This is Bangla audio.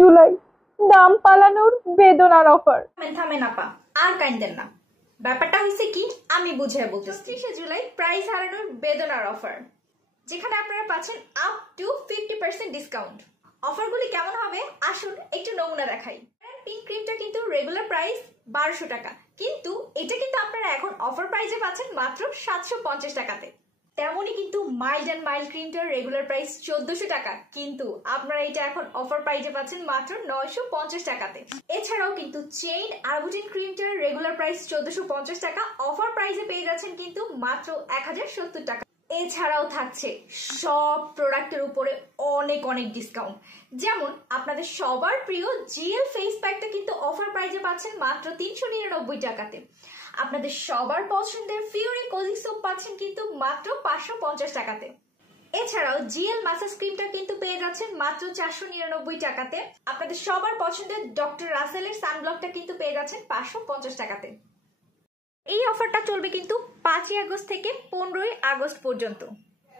জুলাই দাম পালানোর বেদনার অফার। থামেন আপা, আর কাইন্দেন না। ব্যাপারটা হয়েছে কি আমি বুঝিয়ে বলতেছি। 30 জুলাই প্রাইস হারানোর বেদনার অফার, যেখানে আপনারা পাচ্ছেন আপ টু 50% ডিসকাউন্ট। অফারগুলি কেমন হবে আসুন একটু নমুনা দেখাই। পিঙ্ক ক্রিমটা কিন্তু রেগুলার প্রাইস 1200 টাকা, কিন্তু এটা কিন্তু আপনারা এখন অফার প্রাইসে পাচ্ছেন মাত্র 750 টাকাতে। তেমনই কিন্তু মাইল্ড অ্যান্ড মাইল্ড ক্রিমটার রেগুলার প্রাইস 1400 টাকা, কিন্তু আপনারা এটা এখন অফার প্রাইসে পাচ্ছেন মাত্র 950 টাকাতে। এছাড়াও কিন্তু চেইন আরবুটিন ক্রিমটার রেগুলার প্রাইস 1450 টাকা, অফার প্রাইসে পেয়ে যাচ্ছেন কিন্তু মাত্র 1070 টাকা। এছাড়াও থাকছে সব প্রোডাক্টের উপরে অনেক অনেক ডিসকাউন্ট। যেমন আপনাদের সবার প্রিয় জিএল ফেস প্যাকটা কিন্তু অফার প্রাইসে পাচ্ছেন মাত্র 399 টাকাতে। আপনাদের সবার পছন্দের ফিউরি কোজি সোপ পাচ্ছেন কিন্তু মাত্র 550 টাকাতে। এছাড়াও জিএল ম্যাসাজ ক্রিমটা কিন্তু পেয়ে যাচ্ছেন মাত্র 499 টাকাতে। আপনাদের সবার পছন্দের ডক্টর রাসেলের সানব্লকটা কিন্তু পেয়ে যাচ্ছেন 550 টাকাতে। এই অফারটা চলবে কিন্তু 5ই আগস্ট থেকে 15ই আগস্ট পর্যন্ত।